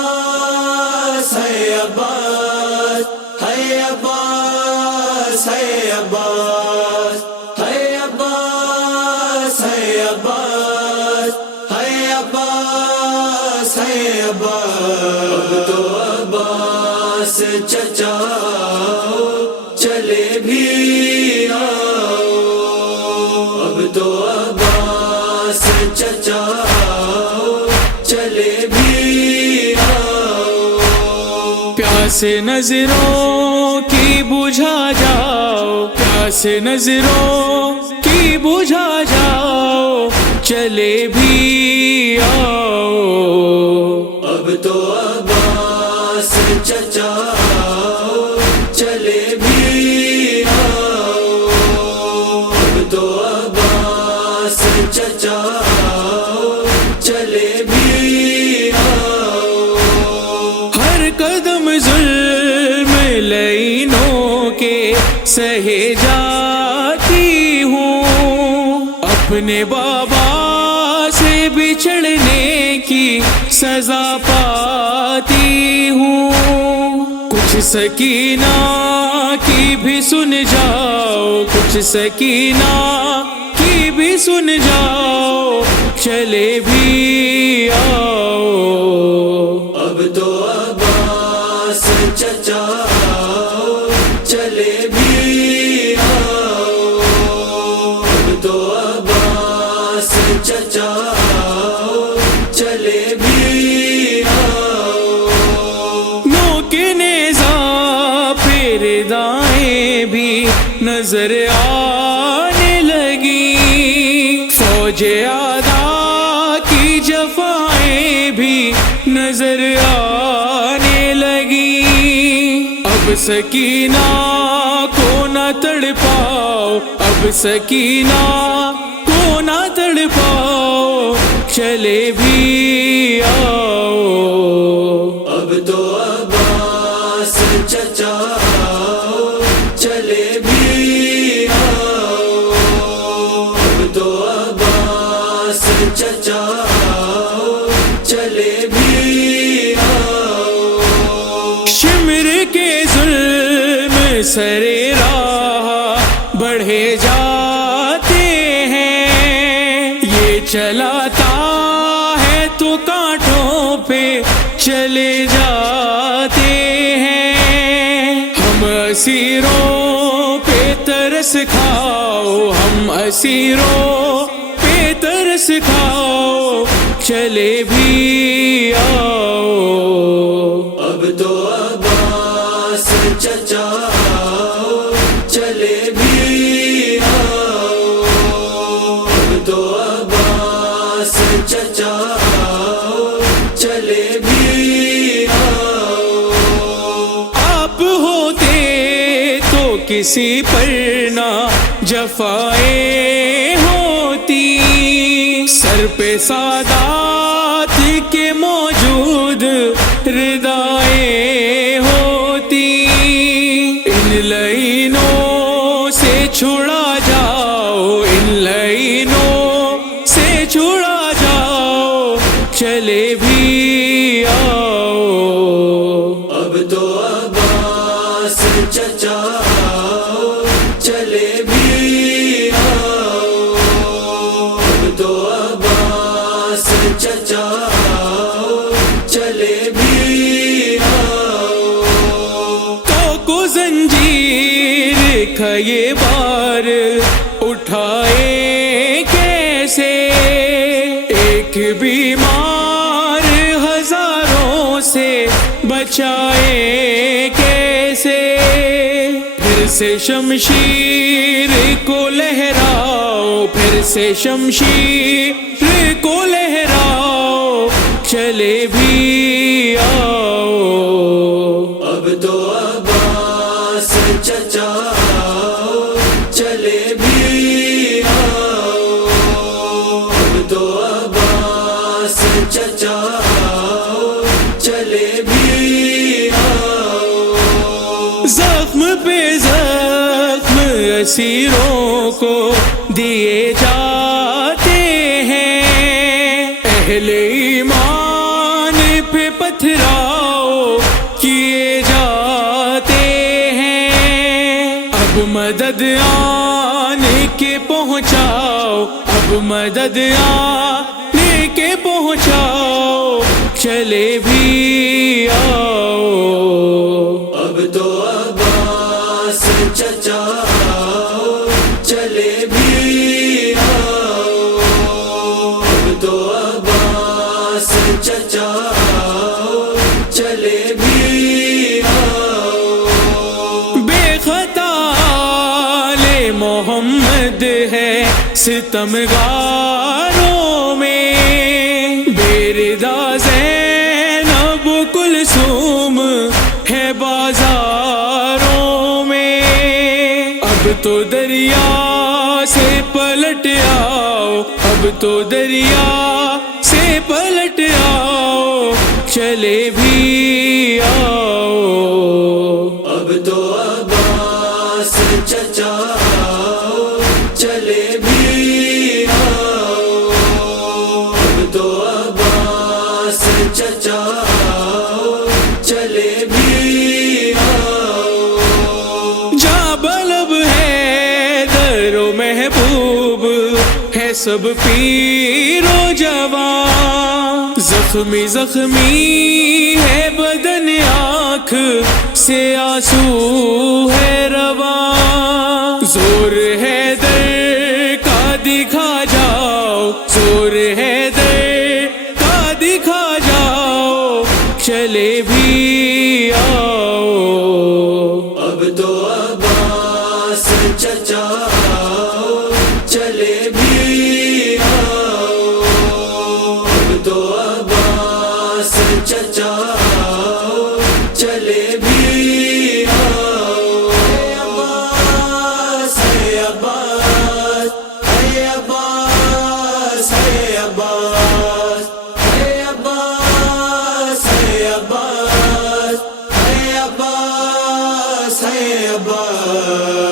عباس ہے عباس ہے عباس ہے عباس ہے عباس ہے عباس ہے عباس ہے عباس اب تو عباس چچا چلے بھی آؤ اب تو عباس چچا چلے بھی آؤ پیاس نظروں کی بجھا جاؤ پیاس نظروں کی بجھا جاؤ چلے بھی آؤ اب تو عباس چچا چلے بھی آؤ اب تو عباس چچا چلے بھی آؤ ہر قدم ظلم لعینوں کے سہے جاتی ہوں اپنے بابا سے بچھڑنے کی سزا پاتی ہوں کچھ سکینہ کی بھی سن جاؤ کچھ سکینہ کی بھی سن جاؤ چلے بھی آؤ اب تو عباس چچا چلے بھی آؤ اب تو عباس چچا چلے بھی آؤ نوک نیزہ پھر دائیں بھی نظر آنے لگی فوج آدھا کی جفائیں بھی نظر آنے لگی اب سکینہ کو نہ تڑپاؤ اب سکینہ کو نہ تڑپاؤ چلے بھی آؤ اب تو عباس چچا چلے بھی آؤ اب تو عباس چچا چلے بھی آؤ شمر کے ظلم سرے راہ بڑھے جاتے ہیں یہ چلاتا ہے تو کانٹوں پہ چلے جاتے ہیں ہم اسیروں پہ ترس کھاؤ ہم اسیروں پہ ترس کھاؤ چلے بھی آؤ اب تو عباس چچا چلے بھی آؤ اب تو عباس چچا چلے بھی آؤ آپ ہوتے تو کسی پر نہ جفائیں ہوتی سر پہ سادات کے موجود ردائیں ہوتی ان لعینوں سے چھڑا جاؤ ان لعینوں سے چھڑا جاؤ چلے بھی آؤ اب تو عباس چچا چلے بھی آؤ اب تو عباس چچا چلے بھی آؤ کو زنجیر کھائے بار اٹھائے کیسے ایک بیمار ہزاروں سے بچائے کیسے پھر سے شمشیر کو لہراؤ پھر سے شمشیر کو لہراؤ چلے بھی آؤ اب تو عباس چچا چلے بھی آؤ اب تو عباس چچا چلے بھی آؤ زخم پہ زخم اسیروں کو دیے جاتے ہیں اہل ایمان پہ پتھراؤ کیے جاتے ہیں، اب مدد آنے کے پہنچاؤ، اب مدد آنے کے پہنچاؤ، چلے بھی آؤ۔ اب تو عباس چچا چلے بھی آؤ، اب تو عباس چچا چلے بھی آؤ۔ بے خطا آل محمد ہے ستمگاروں میں، بے رضا زینب کلثوم ہے بازاروں میں، اب تو دریا سے پلٹ آؤ، اب تو دریا سے پلٹ آؤ، چلے بھی آؤ۔ اب تو عباس چچا چلے بھی آؤ، اب تو عباس چچا چلے بھی آؤ۔ جا بلب ہے در و محبوب ہے سب پیر و جوان، زخمی زخمی ہے بدن، آنکھ سے آنسو ہے رواں، زور ہے در کا دکھا جاؤ، زور ہے در کا دکھا جاؤ، چلے بھی آؤ۔ اب تو عباس چچا چلے بھی آؤ، اب تو عباس چچا چلے بھی آؤ۔ اے عباس اے عباس اے عباس اے عباس اے عباس اے عباس اے عباس اے عباس